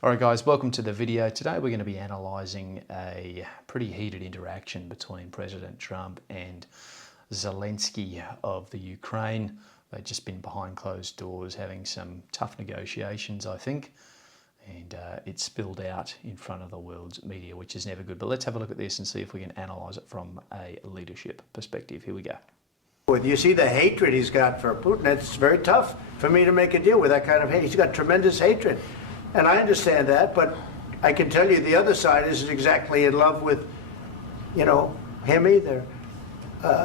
All right guys, welcome to the video. Today we're going to be analysing a pretty heated interaction between President Trump and Zelensky of the Ukraine. They've just been behind closed doors having some tough negotiations, I think, and it spilled out in front of the world's media, which is never good. But let's have a look at this and see if we can analyse it from a leadership perspective. Here we go. You see the hatred he's got for Putin. It's very tough for me to make a deal with that kind of hate. He's got tremendous hatred. And I understand that, but I can tell you the other side isn't exactly in love with, him either.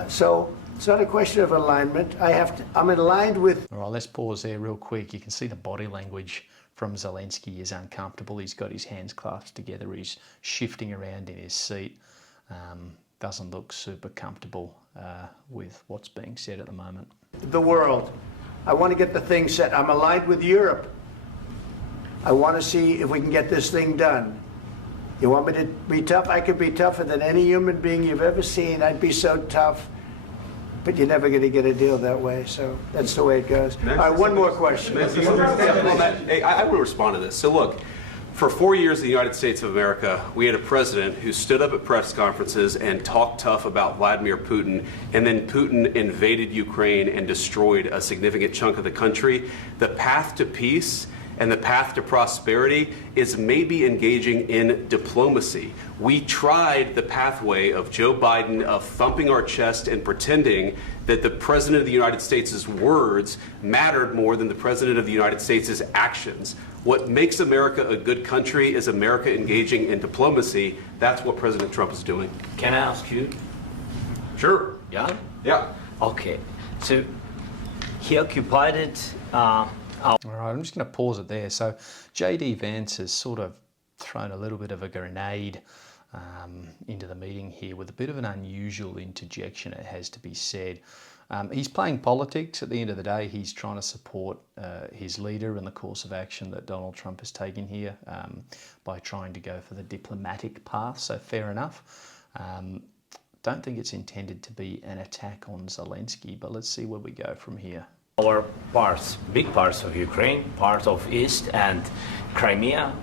So it's not a question of alignment. I'm aligned with... All right, let's pause there real quick. You can see the body language from Zelensky is uncomfortable. He's got his hands clasped together. He's shifting around in his seat. Doesn't look super comfortable with what's being said at the moment. The world. I want to get the thing set. I'm aligned with Europe. I want to see if we can get this thing done. You want me to be tough? I could be tougher than any human being you've ever seen. I'd be so tough. But you're never going to get a deal that way, so that's the way it goes. All right, one more question. I want to respond to this. So look, for 4 years in the United States of America, we had a president who stood up at press conferences and talked tough about Vladimir Putin, and then Putin invaded Ukraine and destroyed a significant chunk of the country. The path to peace and the path to prosperity is maybe engaging in diplomacy. We tried the pathway of Joe Biden of thumping our chest and pretending that the President of the United States' words mattered more than the President of the United States' actions. What makes America a good country is America engaging in diplomacy. That's what President Trump is doing. Can I ask you? Sure. Yeah? Yeah. Okay. So he occupied it. All right, I'm just going to pause it there. So JD Vance has sort of thrown a little bit of a grenade into the meeting here with a bit of an unusual interjection, it has to be said. He's playing politics. At the end of the day, he's trying to support his leader in the course of action that Donald Trump has taken here by trying to go for the diplomatic path, so fair enough. Don't think it's intended to be an attack on Zelensky, but let's see where we go from here. Our parts, big parts of Ukraine, part of East and Crimea.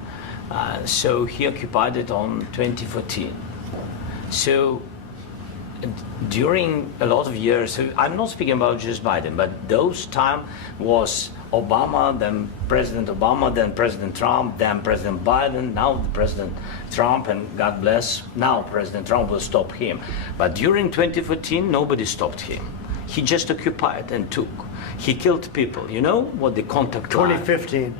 So he occupied it on 2014. So during a lot of years, so I'm not speaking about just Biden, but those time was Obama, then President Obama, then President Trump, then President Biden, now the President Trump, and God bless, now President Trump will stop him. But during 2014, nobody stopped him. He just occupied and took. He killed people. You know what the contact line? 2015.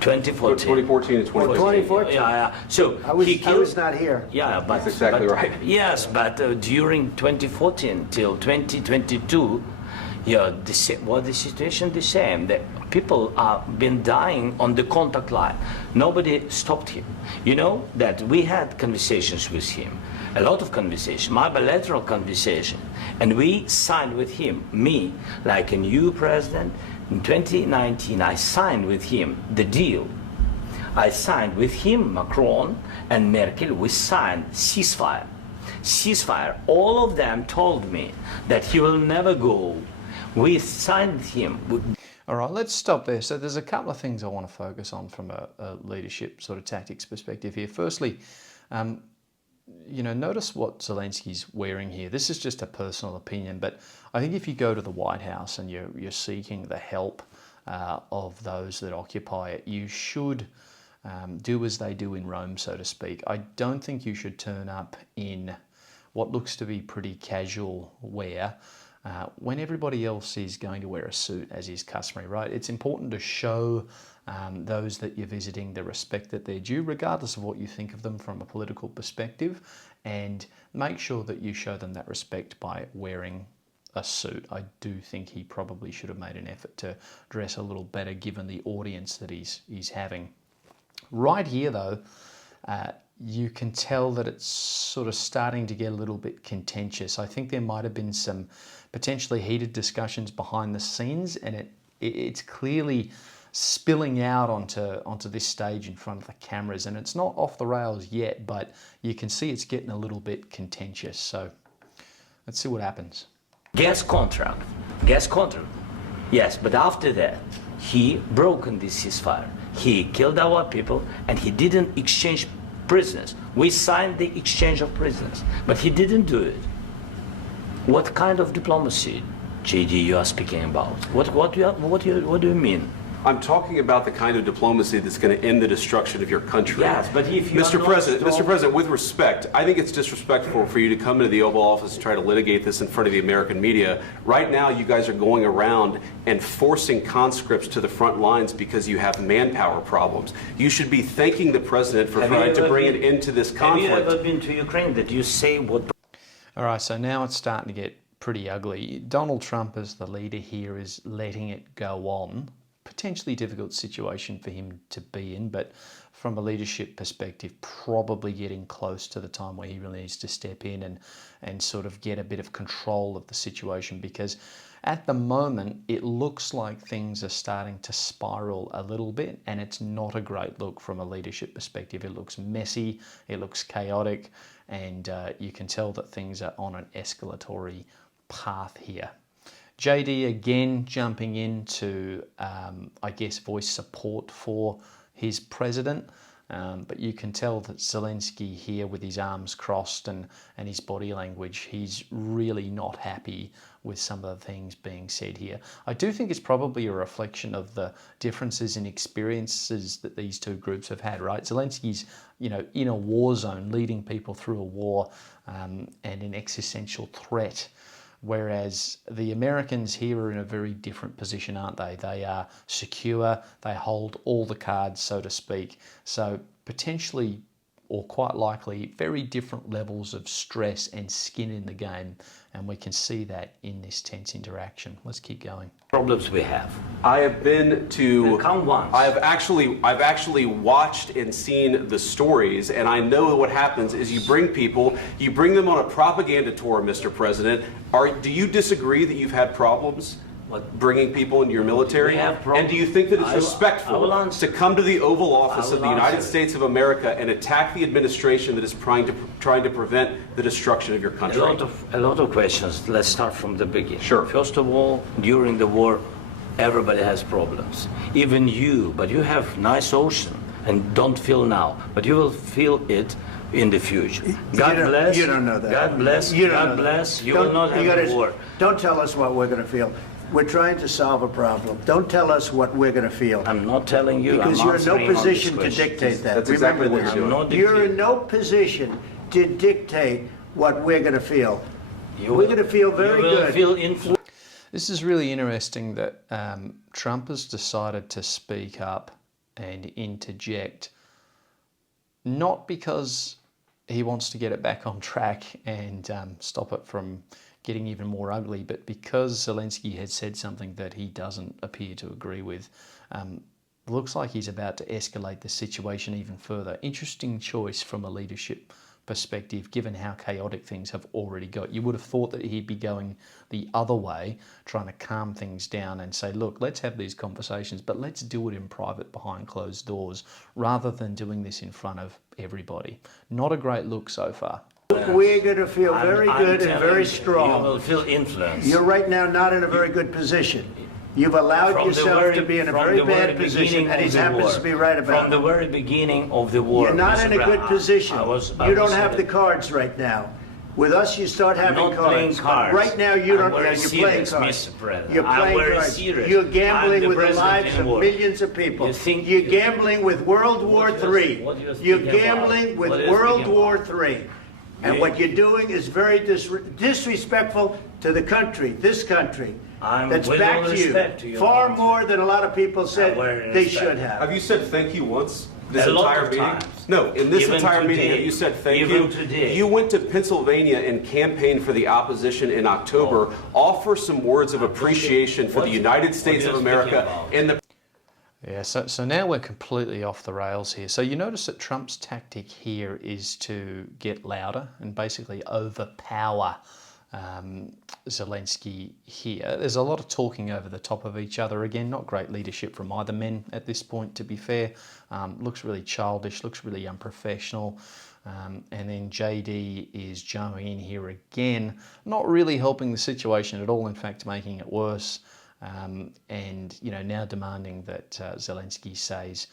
2014 2014. and 2014. 2014. Yeah. So I was not here. Yeah, but that's exactly right. Yes, but during 2014 till 2022, yeah, the situation the same. The people have been dying on the contact line. Nobody stopped him. You know that we had conversations with him. A lot of conversation, my bilateral conversation, and we signed with him, me, like a new president. In 2019, I signed with him the deal. I signed with him, Macron and Merkel, we signed ceasefire. Ceasefire, all of them told me that he will never go. We signed with him. All right, let's stop there. So there's a couple of things I want to focus on from a leadership sort of tactics perspective here. Firstly, notice what Zelensky's wearing here. This is just a personal opinion, but I think if you go to the White House and you're seeking the help of those that occupy it, you should do as they do in Rome, so to speak. I don't think you should turn up in what looks to be pretty casual wear when everybody else is going to wear a suit, as is customary, right? It's important to show those that you're visiting the respect that they're due, regardless of what you think of them from a political perspective, and make sure that you show them that respect by wearing a suit. I do think he probably should have made an effort to dress a little better given the audience that he's having. Right here, though, you can tell that it's sort of starting to get a little bit contentious. I think there might have been some potentially heated discussions behind the scenes, and it's clearly spilling out onto this stage in front of the cameras, and it's not off the rails yet, but you can see it's getting a little bit contentious. So let's see what happens. Gas contract. Yes, but after that, he broken this ceasefire. He killed our people and he didn't exchange prisoners. We signed the exchange of prisoners, but he didn't do it. What kind of diplomacy, JD, you are speaking about? What do you mean? I'm talking about the kind of diplomacy that's going to end the destruction of your country. Yes, but if you Mr. President, with respect, I think it's disrespectful for you to come into the Oval Office and try to litigate this in front of the American media. Right now, you guys are going around and forcing conscripts to the front lines because you have manpower problems. You should be thanking the president for trying to bring an end to this conflict. Have you ever been to Ukraine? Did you say what? All right, so now it's starting to get pretty ugly. Donald Trump, as the leader here, is letting it go on. Potentially difficult situation for him to be in, but from a leadership perspective, probably getting close to the time where he really needs to step in and sort of get a bit of control of the situation, because at the moment it looks like things are starting to spiral a little bit, and it's not a great look from a leadership perspective. It looks messy, it looks chaotic, and you can tell that things are on an escalatory path here. JD again jumping in to, I guess, voice support for his president. But you can tell that Zelensky here, with his arms crossed and his body language, he's really not happy with some of the things being said here. I do think it's probably a reflection of the differences in experiences that these two groups have had, right? Zelensky's, in a war zone, leading people through a war and an existential threat. Whereas the Americans here are in a very different position, aren't they? They are secure, they hold all the cards, so to speak. So potentially, or quite likely, very different levels of stress and skin in the game. And we can see that in this tense interaction. Let's keep going. Problems we have. I have been to. Come once. I've actually watched and seen the stories, and I know what happens is you bring them on a propaganda tour, Mr. President. Do you disagree that you've had problems bringing people into your military? And do you think that it's respectful to come to the Oval Office of the United States of America and attack the administration that is trying to prevent the destruction of your country? A lot of questions. Let's start from the beginning. Sure. First of all, during the war, everybody has problems. Even you, but you have nice ocean and don't feel now, but you will feel it in the future. God bless. You don't know that. God bless. God bless. You will not have a war. Don't tell us what we're going to feel. We're trying to solve a problem. Don't tell us what we're going to feel. I'm not telling you. Because you're in no position to dictate that. That's exactly what you're doing. You're in no position to dictate what we're going to feel. We're going to feel very good. You will feel influenced. This is really interesting that Trump has decided to speak up and interject, not because he wants to get it back on track and stop it from getting even more ugly, but because Zelensky had said something that he doesn't appear to agree with. Looks like he's about to escalate the situation even further. Interesting choice from a leadership perspective, given how chaotic things have already got. You would have thought that he'd be going the other way, trying to calm things down and say, look, let's have these conversations, but let's do it in private behind closed doors, rather than doing this in front of everybody. Not a great look so far. We're going to feel very good and very strong. You will feel influence. You're right now not in a very good position. You've allowed yourself to be in a very bad position, and he happens to be right about it. From the very beginning of the war. You're not in a good position. You don't have the the cards right now. With us, you start having not playing cards. cards. Right now, you don't. I'm very You're playing serious, cards. Mr. President. You're I'm playing very cards. serious. You're I'm gambling the with the president lives in of war. millions of people. You think You're you- gambling with World War What III. what you're You're speaking gambling about? with What you're World speaking War about? III. And Yeah. what you're doing is very disrespectful to the country, this country. That's with back all to respect to you. your Far country. more than a lot of people said very they respect. should have. Have you said thank you once? This A lot entire of meeting? times. No, in this Even entire meeting, today. have you said thank Even you? today. You went to Pennsylvania and campaigned for the opposition in October. Offer some words of appreciation for the United States of you're America speaking about? and the Yeah, so now we're completely off the rails here. So you notice that Trump's tactic here is to get louder and basically overpower Zelensky here. There's a lot of talking over the top of each other. Again, not great leadership from either men at this point, to be fair. Looks really childish, looks really unprofessional. And then JD is jumping in here again, not really helping the situation at all, in fact making it worse. And now demanding that Zelensky says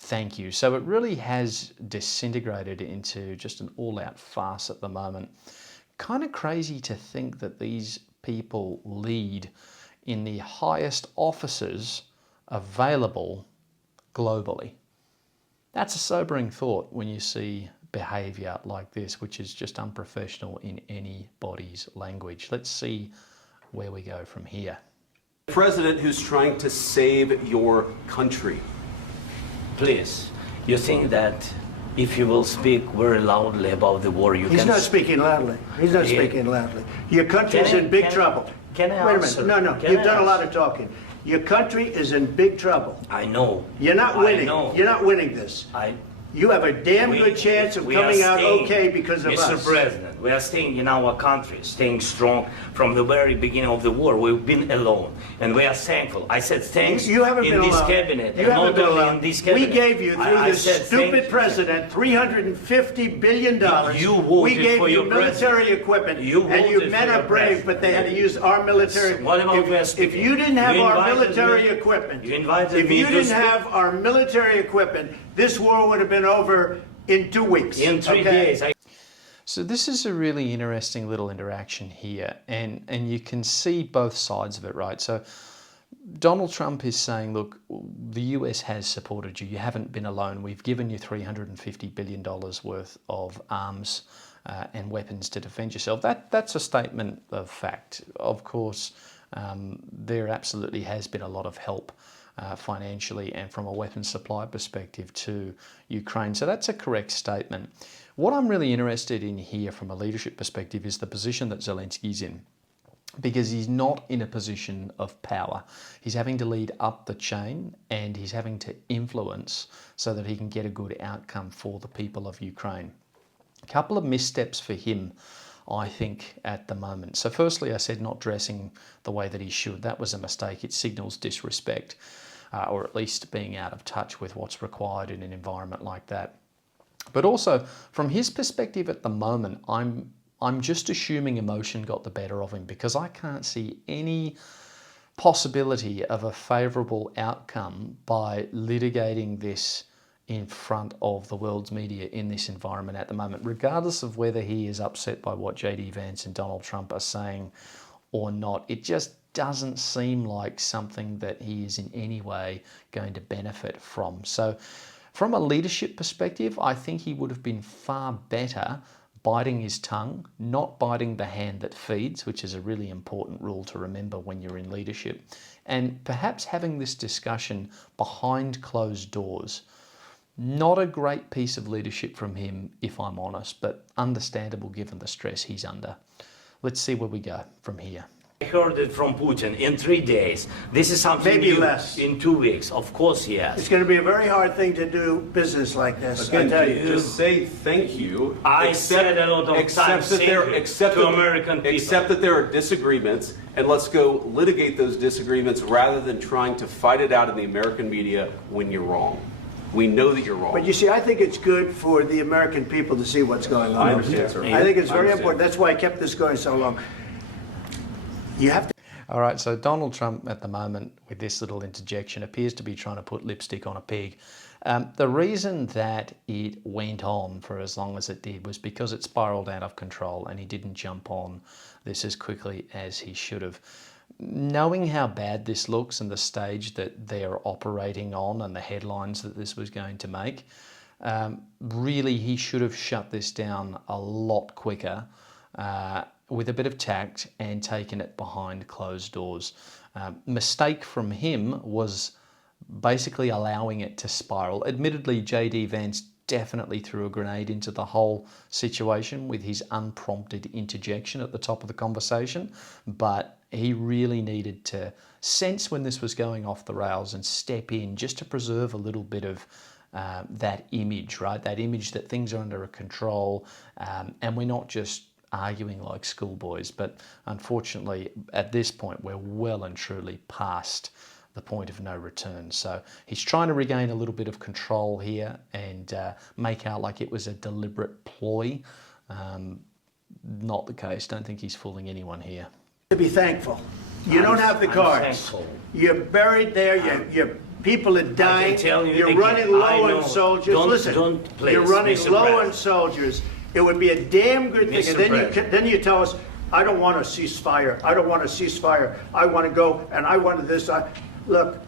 thank you. So it really has disintegrated into just an all-out farce at the moment. Kind of crazy to think that these people lead in the highest offices available globally. That's a sobering thought when you see behaviour like this, which is just unprofessional in anybody's language. Let's see where we go from here. A president who's trying to save your country. Please, you think that if you will speak very loudly about the war, He's not speaking loudly. He's not speaking loudly. Your country's in big trouble. Can I Wait a answer? minute. No, you've done a lot of talking. Your country is in big trouble. I know. You're not winning. I know. You're not winning this. You have a damn good chance of coming out okay because of us. Mr. President, we are staying in our country, staying strong from the very beginning of the war. We've been alone, and we are thankful. I said thanks You haven't in been this alone. cabinet, You and haven't not been only alone. in this cabinet. We gave you, through this said stupid thank president, $350 billion. You voted we gave for you your military president. equipment, You and you voted men for are your brave, president. but they had to use our military. What about we are speaking? If you didn't have You our invited military me- equipment, you invited if me you to didn't speak. have our military equipment, this war would have been over in 2 weeks. In 3 okay? days. So this is a really interesting little interaction here, and you can see both sides of it, right? So Donald Trump is saying, look, the US has supported you. You haven't been alone. We've given you $350 billion worth of arms and weapons to defend yourself. That's a statement of fact. Of course, there absolutely has been a lot of help financially and from a weapons supply perspective to Ukraine. So that's a correct statement. What I'm really interested in here from a leadership perspective is the position that Zelensky's in, because he's not in a position of power. He's having to lead up the chain, and he's having to influence so that he can get a good outcome for the people of Ukraine. A couple of missteps for him, I think, at the moment. So firstly, I said not dressing the way that he should. That was a mistake. It signals disrespect, or at least being out of touch with what's required in an environment like that. But also, from his perspective at the moment, I'm just assuming emotion got the better of him, because I can't see any possibility of a favourable outcome by litigating this in front of the world's media in this environment at the moment, regardless of whether he is upset by what JD Vance and Donald Trump are saying or not. It just doesn't seem like something that he is in any way going to benefit from. So from a leadership perspective, I think he would have been far better biting his tongue, not biting the hand that feeds, which is a really important rule to remember when you're in leadership, and perhaps having this discussion behind closed doors. Not a great piece of leadership from him, if I'm honest, but understandable given the stress he's under. Let's see where we go from here. I heard it from Putin in 3 days. This is something Maybe new. less. In 2 weeks. Of course, yes. It's going to be a very hard thing to do business like this. I tell you. Just say thank you. I said a lot of times thank you to American people. Accept that there are disagreements, and let's go litigate those disagreements rather than trying to fight it out in the American media when you're wrong. We know that you're wrong. But you see, I think it's good for the American people to see what's going on. I understand, sir. I think it's I very understand. important. That's why I kept this going so long. You have to. All right, so Donald Trump at the moment, with this little interjection, appears to be trying to put lipstick on a pig. The reason that it went on for as long as it did was because it spiraled out of control, and he didn't jump on this as quickly as he should have. Knowing how bad this looks and the stage that they're operating on and the headlines that this was going to make, really he should have shut this down a lot quicker with a bit of tact and taken it behind closed doors. Mistake from him was basically allowing it to spiral. Admittedly, JD Vance definitely threw a grenade into the whole situation with his unprompted interjection at the top of the conversation, but he really needed to sense when this was going off the rails and step in just to preserve a little bit of that image, right? That image that things are under control, and we're not just arguing like schoolboys. But unfortunately, at this point, we're well and truly past the point of no return. So he's trying to regain a little bit of control here and make out like it was a deliberate ploy. Not the case. Don't think he's fooling anyone here. To be thankful. You don't have the cards. Thankful. You're buried there. You're People are dying. tell you You're again, running low I know. on soldiers. Don't- Listen, don't, please, you're running Mr. low President. on soldiers. It would be a damn good thing. Mr. And then President. then you tell us, I don't want a ceasefire. I don't want a ceasefire. I want to go and I wanted this. Look,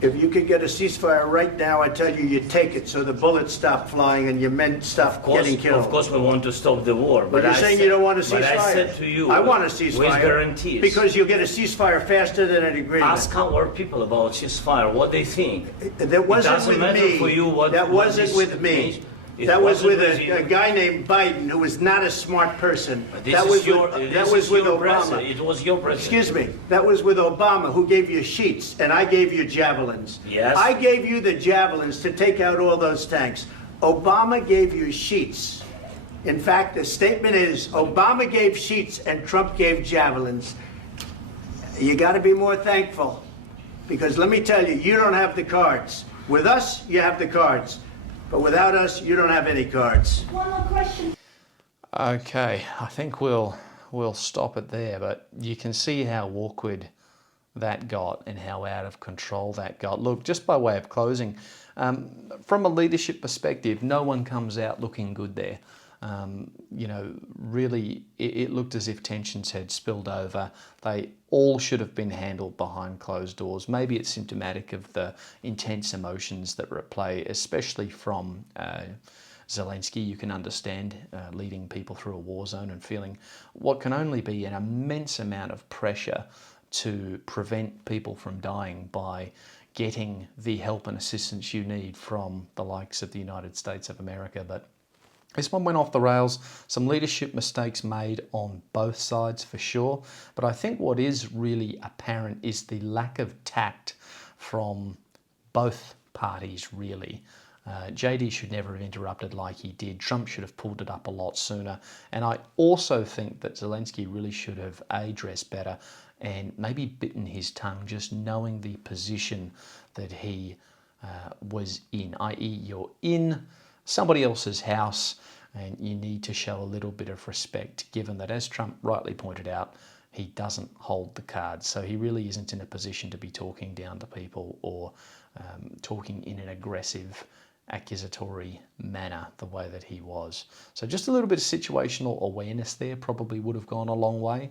if you could get a ceasefire right now, I tell you, you take it so the bullets stop flying and your men stop getting killed. Of course, we want to stop the war. But you're saying you don't want a ceasefire. But I said to you, I want a ceasefire. with guarantees. Because you'll get a ceasefire faster than an agreement. Ask our people about ceasefire, what they think. That wasn't doesn't with matter me. for you what- That what wasn't this with me. means. It That was wasn't with with you. a guy named Biden who was not a smart person. This That is was your, with, this that is was with your Obama. president. It was your president. Excuse me. That was with Obama, who gave you sheets, and I gave you javelins. Yes. I gave you the javelins to take out all those tanks. Obama gave you sheets. In fact, the statement is Obama gave sheets and Trump gave javelins. You got to be more thankful, because let me tell you, you don't have the cards. With us, you have the cards. But without us, you don't have any cards. One more question. Okay, I think we'll stop it there, but you can see how awkward that got and how out of control that got. Look, just by way of closing, from a leadership perspective, no one comes out looking good there. You know, really, it looked as if tensions had spilled over. They all should have been handled behind closed doors. Maybe it's symptomatic of the intense emotions that were at play, especially from Zelensky. You can understand leading people through a war zone and feeling what can only be an immense amount of pressure to prevent people from dying by getting the help and assistance you need from the likes of the United States of America. But this one went off the rails. Some leadership mistakes made on both sides for sure. But I think what is really apparent is the lack of tact from both parties, really. JD should never have interrupted like he did. Trump should have pulled it up a lot sooner. And I also think that Zelensky really should have dressed better and maybe bitten his tongue, just knowing the position that he was in, i.e. you're in somebody else's house and you need to show a little bit of respect, given that, as Trump rightly pointed out, he doesn't hold the cards. So he really isn't in a position to be talking down to people or talking in an aggressive, accusatory manner the way that he was. So just a little bit of situational awareness there probably would have gone a long way.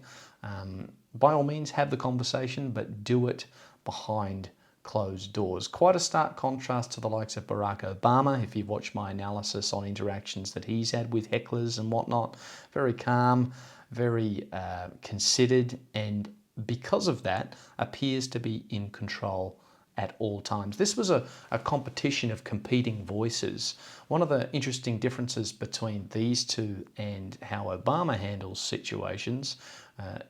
By all means, have the conversation, but do it behind closed doors. Quite a stark contrast to the likes of Barack Obama. If you've watched my analysis on interactions that he's had with hecklers and whatnot, very calm, very considered, and because of that, appears to be in control at all times. This was a competition of competing voices. One of the interesting differences between these two and how Obama handles situations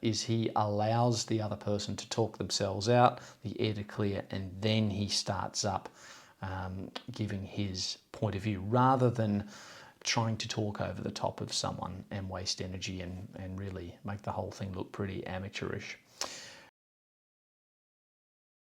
is he allows the other person to talk themselves out, the air to clear, and then he starts up giving his point of view, rather than trying to talk over the top of someone and waste energy and really make the whole thing look pretty amateurish.